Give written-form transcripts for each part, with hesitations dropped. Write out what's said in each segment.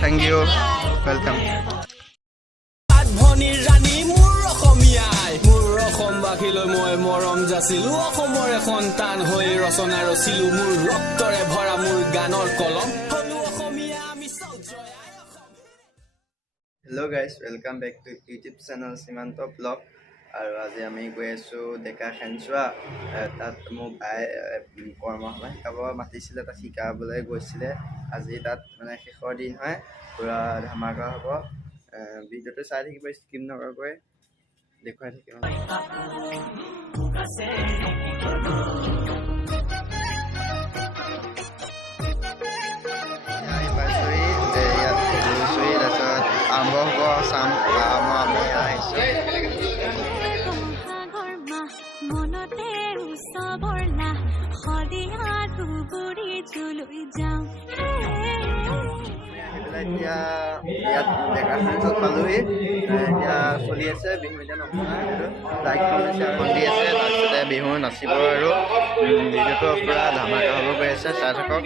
Thank you. Welcome. আধভনী ৰাণী মোৰ অসমীয়াই মোৰ অসমবাসীলৈ মই মৰম যাচিলো অসমৰে সন্তান হৈ ৰচনা ৰচিলো মোৰ ৰক্তৰে ভৰা মোৰ গানৰ কলম হলো অসমীয়া আমি সৌজয় Hello guys, welcome back to YouTube channel Simanto Vlog. আৰু আজি আমি গৈ আছোঁ ডেকা খেনচোৱা তাত মোক ভাই কৰ্মশালা শিকাব মাতিছিলে তাত শিকাবলৈ গৈছিলে আজি তাত মানে শেষৰ দিন হয় পুৰা ধামাকা হ'ব ভিডিঅ'টো চাই থাকিব স্কিপ নকৰাকৈ দেখুৱাই থাকিম আৰম্ভ হ'ব চাম আমি আহিছোঁ এতিয়া ইয়াত ডেকা খেনচত পালোহি এতিয়া চলি আছে বিহু এতিয়া নপোনাৰ লাইক শ্বেয়াৰ দি আছে তাৰপিছতে বিহু নাচিব আৰু ভিডিঅ'টো পূৰা ধামাকা হ'ব গৈ আছে চাই থাকক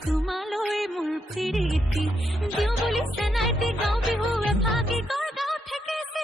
তোমালৈ মোৰ প্ৰীতি দিওঁ বুলি চেনাইতি গাঁও বিহু এফাকি কৰ গাঁও ঠেকেছে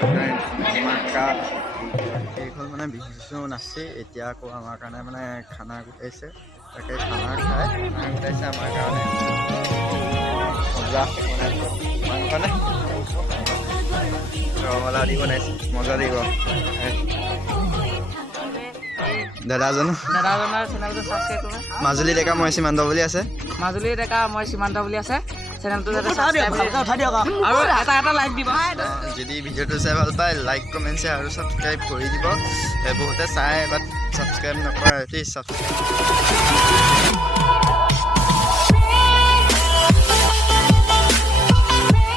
ধমাকা শেষ হ'ল মানে বিহু নাচি এতিয়া আকৌ আমাৰ কাৰণে মানে খানা গোটাইছে তাকে খানা খাই খানা গোটাইছে আমাৰ কাৰণে মজা মাংসনে ৰঙালা দি বনাইছে মজা দিব দাদাজনৰ চেনেলটো ছাবস্ক্ৰাইব কৰিব মাজুলী ডেকা মই সীমান্ত বুলি আছে মাজুলী ডেকা মই সীমান্ত বুলি আছে চেনেলটো যাতে ছাবস্ক্ৰাইব আৰু এটা লাইক দিব যদি ভিডিঅ'টো চাই ভাল পায় লাইক কমেণ্ট শ্বেয়াৰ আৰু ছাবস্ক্ৰাইব কৰি দিব বহুতে চাই বাট ছাবস্ক্ৰাইব নকৰে প্লিজ ছাবস্ক্ৰাইব